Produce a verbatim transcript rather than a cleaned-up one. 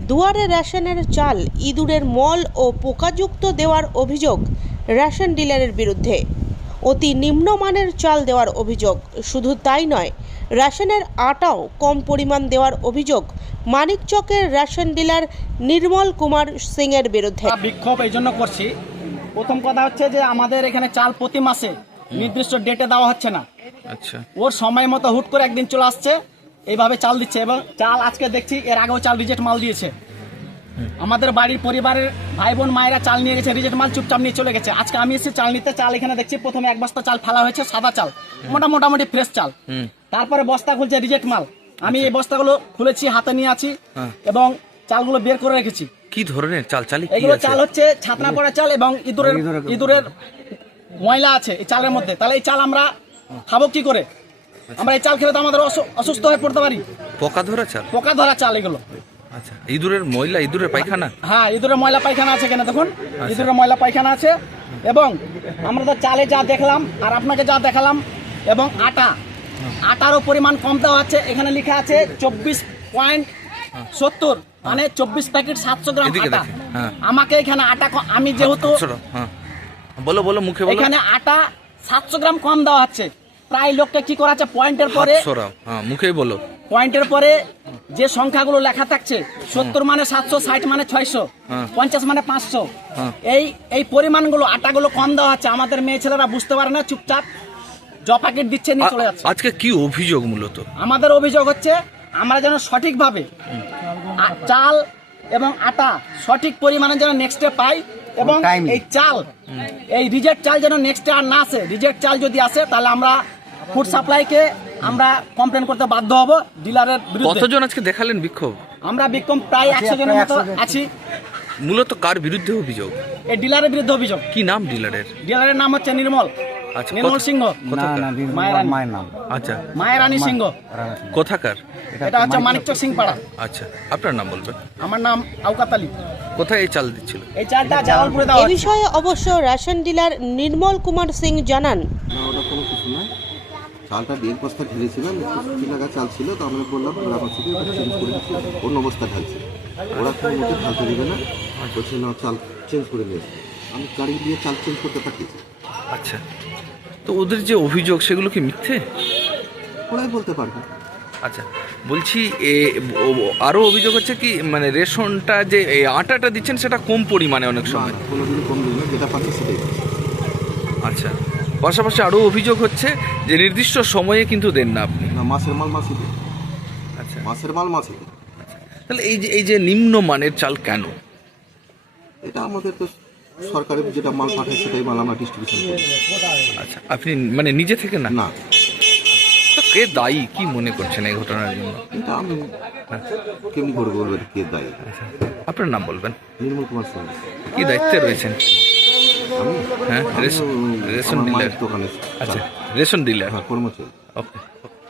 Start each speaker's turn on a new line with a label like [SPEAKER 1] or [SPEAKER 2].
[SPEAKER 1] দুয়ারে রেশনের চাল ইঁদুরের মল ও পোকাযুক্ত দেওয়ার অভিযোগ রেশন ডিলারের বিরুদ্ধে। অতি নিম্নমানের চাল দেওয়ার অভিযোগ। শুধু তাই নয়, রেশনের আটাও কম পরিমাণ দেওয়ার অভিযোগ মানিকচকের রেশন ডিলার নির্মল কুমার সিং এর বিরুদ্ধে।
[SPEAKER 2] বিক্ষোভ এই জন্য করছি, প্রথম কথা হচ্ছে যে আমাদের এখানে চাল প্রতি মাসে নির্দিষ্ট ডেটে দেওয়া হচ্ছে না। আচ্ছা, ওর সময় মতো হুট করে একদিন চলে আসছে, এইভাবে চাল দিচ্ছে। এবং চাল আজকে দেখছি, এর আগেও চাল রিজেক্ট মাল দিয়েছে। আমাদের বাড়ির পরিবারের ভাই বোন মায়েরা চাল নিয়ে গেছে, রিজেক্ট মাল চুপচাপ নিয়ে চলে গেছে। আজকে আমি এসে চাল নিতে, চাল এখানে দেখছি প্রথমে এক বস্তা চাল ফেলা হয়েছে, সাদা চাল, মোটা মোটামুটি ফ্রেশ চাল। তারপরে বস্তা খুলছে রিজেক্ট মাল। আমি এই বস্তাগুলো খুলেছি, হাতে নিয়ে আছি এবং চালগুলো বের করে রেখেছি।
[SPEAKER 3] কি ধরনের চাল? চাল
[SPEAKER 2] এগুলো চাল হচ্ছে ছাতনা পড়া চাল এবং ইঁদুরের ইঁদুরের ময়লা আছে এই চালের মধ্যে। তাহলে এই চাল আমরা খাবো কি করে? আমরা এই চাল খেলে তো আমাদের অসুস্থ হয়ে পড়তে পারি।
[SPEAKER 3] পোকা ধরা চাল?
[SPEAKER 2] পোকা ধরা চাল এগুলো।
[SPEAKER 3] আচ্ছা, ইঁদুরের ময়লা, ইঁদুরের পায়খানা?
[SPEAKER 2] হ্যাঁ, ইঁদুরের ময়লা পায়খানা আছে। কেন দেখুন, ইঁদুরের ময়লা পায়খানা আছে। এবং আমরা তো চালে যা দেখলাম আর আপনাকে যা দেখালাম, এবং আটা আটারও পরিমাণ কম দেওয়া আছে। এখানে লেখা আছে চব্বিশ পয়েন্ট সত্তর, মানে চব্বিশ প্যাকেট সাতশো গ্রাম আটা। আমাকে এখানে আটা, আমি যেহেতু
[SPEAKER 3] বলো বলো মুখে বলো,
[SPEAKER 2] এখানে আটা সাতশো গ্রাম কম দেওয়া হচ্ছে। প্রায় লোকটা কি করা আছে, পয়েন্টের পরে
[SPEAKER 3] মুখেই বলো,
[SPEAKER 2] পয়েন্টের পরে যে সংখ্যাগুলো লেখা থাকছে, সত্তর মানে সাতশো, ষাট মানে ছয়শো, পঞ্চাশ মানে পাঁচশো, এই এই পরিমাণগুলো আটাগুলো কম দেওয়া হচ্ছে। আমাদের মেয়ে ছেলেরা বুঝতে পারে না, চুপচাপ জ প্যাকেট দিচ্ছে, নিয়ে চলে যাচ্ছে।
[SPEAKER 3] আজকে কি অভিযোগ? মূলত আমাদের
[SPEAKER 2] অভিযোগ হচ্ছে আমরা যেন সঠিকভাবে চাল এবং আটা সঠিক পরিমাণে যেন নেক্সটে পাই, এবং এই চাল, এই রিজেক্ট চাল যেন নেক্সটে আর না আসে। রিজেক্ট চাল যদি আসে তাহলে আমরা ফুড সাপ্লাইকে আমরা কমপ্লেন করতে বাধ্য হব ডিলারের বিরুদ্ধে।
[SPEAKER 3] কতজন আজকে দেখালেন বিক্ষোভ?
[SPEAKER 2] আমরা বিক্ষোভ প্রায় একশো জনের মতো আছি।
[SPEAKER 3] মূলত কার বিরুদ্ধে অভিযোগ?
[SPEAKER 2] এই ডিলারের বিরুদ্ধে অভিযোগ।
[SPEAKER 3] কি নাম ডিলারের?
[SPEAKER 2] ডিলারের নাম হচ্ছে নির্মল।
[SPEAKER 3] আচ্ছা,
[SPEAKER 2] নির্মল সিংহ।
[SPEAKER 3] মায়ের নাম? আচ্ছা,
[SPEAKER 2] মায়েরানী সিংহ।
[SPEAKER 3] কোথাকার?
[SPEAKER 2] এটা হচ্ছে মানিকচক সিং পাড়া।
[SPEAKER 3] আচ্ছা, আপনার নাম বলবেন?
[SPEAKER 2] আমার নাম আওকাত আলী।
[SPEAKER 3] কোথায় এই চাল দিচ্ছিল?
[SPEAKER 2] এই চালটা জালালপুরে দেওয়া।
[SPEAKER 1] এই বিষয়ে অবশ্য রেশন ডিলার নির্মল কুমার সিং জানান,
[SPEAKER 4] না, ওটা কোনো কিছু নয়। চালটা দেড় বস্তা ঢেলেছিলাম, একটু সুতি লাগা চাল ছিল, তো আমরা বললাম ওরা আমার থেকে ওটা চেঞ্জ করে দিচ্ছি, অন্য বস্তা ঢালছে। ওরা কোনো মতো ঢালতে দেবে না, বলছে না চাল চেঞ্জ করে নিয়ে আসবে। আমি গাড়ি দিয়ে চাল চেঞ্জ করতে পারতেছি।
[SPEAKER 3] আচ্ছা, তো ওদের যে অভিযোগ সেগুলো কি মিথ্যে?
[SPEAKER 4] ওরাই বলতে পারবে।
[SPEAKER 3] আচ্ছা, বলছি আরও অভিযোগ হচ্ছে কি, মানে রেশনটা যে আটাটা দিচ্ছেন সেটা কম পরিমাণে অনেক সময়?
[SPEAKER 4] কোনোদিনই কম দিন না, যেটা পাচ্ছে সেটাই।
[SPEAKER 3] আচ্ছা, পাশাপাশি আরও অভিযোগ হচ্ছে যে নির্দিষ্ট সময়ে কিন্তু দেন না আপনি?
[SPEAKER 4] না, মাসের মাল মাসে দিন।
[SPEAKER 3] আচ্ছা,
[SPEAKER 4] মাসের মাল মাসে দিন।
[SPEAKER 3] তাহলে এই যে এই যে নিম্নমানের চাল কেন?
[SPEAKER 4] এটা আমাদের তো সরকারের যেটা মাল পাঠায় সেটাই মাল আমরা ডিস্ট্রিবিউশন করি।
[SPEAKER 3] আচ্ছা, আপনি মানে নিজে থেকে না?
[SPEAKER 4] না।
[SPEAKER 3] তো কে দায়ী, কি মনে করছেন এই ঘটনার জন্য?
[SPEAKER 4] এটা আমি কেমনি করে বলবেন কে দায়ী?
[SPEAKER 3] আপনার নাম বলবেন?
[SPEAKER 4] নির্মল কুমার সিং।
[SPEAKER 3] কি দায়িত্বে রয়েছেন?
[SPEAKER 4] আমি
[SPEAKER 3] হ্যাঁ, রেশন ডিলার।
[SPEAKER 4] দোকানে।
[SPEAKER 3] আচ্ছা, রেশন ডিলার।
[SPEAKER 4] হ্যাঁ, কর্মচারী।
[SPEAKER 3] ওকে।